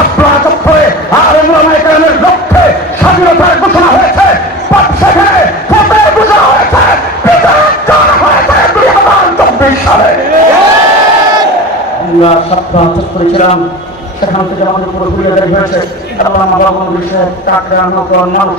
শাপলা চত্বরে আর ইমরানের লক্ষ্যে স্বাধীনতার ঘোষণা হয়েছে। সেখানে ফতের ঘোষণা হয়েছে হয়েছে দুই হাজার চব্বিশ সালে। আমরা সপ্তাহ চত্বরে ছিলাম, সেখান থেকে আমাদের পুরো বের হয়েছে। মানুষ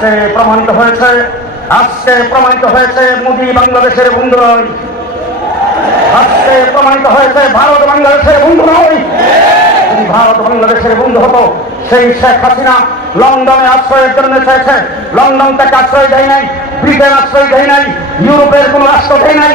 আজকে প্রমাণিত হয়েছে, আজকে প্রমাণিত হয়েছে মোদি বাংলাদেশের বন্ধু নয়। আজকে প্রমাণিত হয়েছে ভারত বাংলাদেশের বন্ধু নয়। ভারত বাংলাদেশের বন্ধু হতো, সেই শেখ হাসিনা লন্ডনে আশ্রয়ের জন্য চেয়েছে। লন্ডন থেকে আশ্রয় দেয় নাই, ব্রিটেন আশ্রয় দেয় নাই, ইউরোপের কোন রাষ্ট্র দেয় নাই।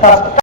তার